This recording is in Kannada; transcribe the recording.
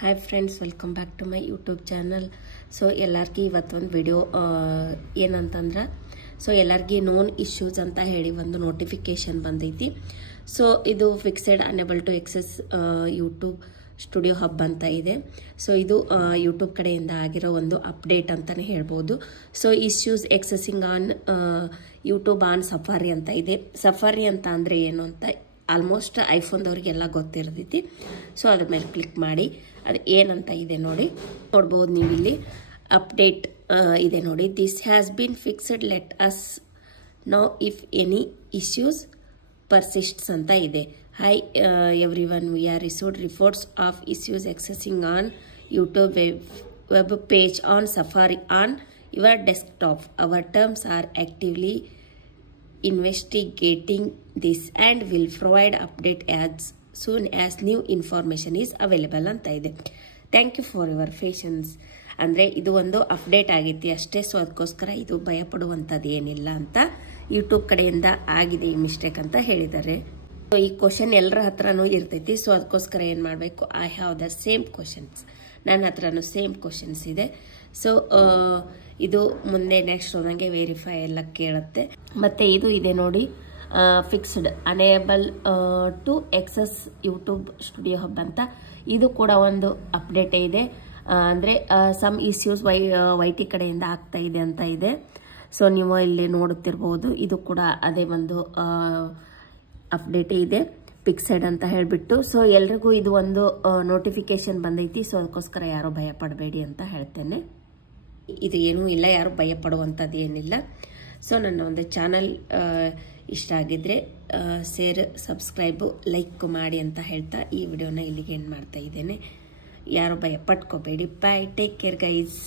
Hi friends, welcome back to my YouTube channel. So ಎಲ್ಲರಿಗೂ ಇವತ್ತೊಂದು ವಿಡಿಯೋ ಏನಂತಂದ್ರೆ ಎಲ್ಲರಿಗೂ ನೋನ್ ಇಶ್ಯೂಸ್ ಅಂತ ಹೇಳಿ ಒಂದು ನೋಟಿಫಿಕೇಶನ್ ಬಂದೈತಿ. ಸೊ ಇದು fixed unable to access YouTube studio hub ಅಂತ ಇದೆ. ಸೊ ಇದು ಯೂಟ್ಯೂಬ್ ಕಡೆಯಿಂದ ಆಗಿರೋ ಒಂದು ಅಪ್ಡೇಟ್ ಅಂತಾನೆ ಹೇಳ್ಬೋದು. So issues accessing on YouTube on Safari ಅಂತ ಇದೆ. ಸಫಾರಿ ಅಂತ ಅಂದರೆ ಏನು ಅಂತ ಆಲ್ಮೋಸ್ಟ್ ಐಫೋನ್ದವ್ರಿಗೆಲ್ಲ ಗೊತ್ತಿರ್ತೈತಿ. ಸೊ ಅದ್ರ ಮೇಲೆ ಕ್ಲಿಕ್ ಮಾಡಿ ಅದು ಏನಂತ ಇದೆ ನೋಡ್ಬೋದು ನೀವು ಇಲ್ಲಿ ಅಪ್ಡೇಟ್ ಇದೆ ನೋಡಿ. This has been fixed, let us now if any issues persists ಅಂತ ಇದೆ. Hi everyone, we are received reports of issues accessing on YouTube web page on Safari on your desktop. Our terms are actively investigating this and will provide update as soon as new information is available ಅಂತ ಇದೆ. Thank you for your patience. ಅಂದರೆ ಇದು ಒಂದು ಅಪ್ಡೇಟ್ ಆಗೈತಿ ಅಷ್ಟೇ. ಸೊ ಅದಕ್ಕೋಸ್ಕರ ಇದು ಭಯಪಡುವಂಥದ್ದು ಏನಿಲ್ಲ ಅಂತ ಯೂಟ್ಯೂಬ್ ಕಡೆಯಿಂದ ಆಗಿದೆ ಈ ಮಿಸ್ಟೇಕ್ ಅಂತ ಹೇಳಿದ್ದಾರೆ. ಸೊ ಈ ಕ್ವಶನ್ ಎಲ್ಲರ ಹತ್ರನೂ ಇರ್ತೈತಿ. ಸೊ ಅದಕ್ಕೋಸ್ಕರ ಏನು ಮಾಡಬೇಕು, I have the same questions, ನನ್ನ ಹತ್ರನೂ ಸೇಮ್ ಕ್ವಶನ್ಸ್ ಇದೆ. ಸೊ ಇದು ಮುಂದೆ ನೆಕ್ಸ್ಟ್ ಹೋದಂಗೆ ವೆರಿಫೈ ಎಲ್ಲ ಕೇಳುತ್ತೆ. ಮತ್ತು ಇದು ಇದೆ ನೋಡಿ, fixed unable to access YouTube studio hub ಅಂತ. ಇದು ಕೂಡ ಒಂದು ಅಪ್ಡೇಟ್ ಇದೆ. ಅಂದರೆ ಸಮ್ ಇಶ್ಯೂಸ್ ವೈ ಟಿ ಕಡೆಯಿಂದ ಆಗ್ತಾ ಇದೆ ಅಂತ ಇದೆ. ಸೊ ನೀವು ಇಲ್ಲಿ ನೋಡುತ್ತಿರ್ಬೋದು, ಇದು ಕೂಡ ಅದೇ ಒಂದು ಅಪ್ಡೇಟ್ ಇದೆ, ಫಿಕ್ಸೆಡ್ ಅಂತ ಹೇಳಿಬಿಟ್ಟು. ಸೊ ಎಲ್ರಿಗೂ ಇದು ಒಂದು ನೋಟಿಫಿಕೇಶನ್ ಬಂದೈತಿ. ಸೊ ಅದಕ್ಕೋಸ್ಕರ ಯಾರೋ ಭಯ ಪಡಬೇಡಿ ಅಂತ ಹೇಳ್ತೇನೆ. ಇದು ಏನೂ ಇಲ್ಲ, ಯಾರು ಭಯ ಪಡುವಂಥದ್ದು ಏನಿಲ್ಲ. ಸೊ ನನ್ನ ಒಂದು ಚಾನಲ್ ಇಷ್ಟ ಆಗಿದ್ರೆ ಶೇರ್, ಸಬ್ಸ್ಕ್ರೈಬು, ಲೈಕ್ ಮಾಡಿ ಅಂತ ಹೇಳ್ತಾ ಈ ವಿಡಿಯೋನ ಇಲ್ಲಿಗೆ ಎಂಡ್ ಮಾಡ್ತಾ ಇದ್ದೇನೆ. ಯಾರು ಭಯ ಪಟ್ಕೋಬೇಡಿ. Bye, take care guys.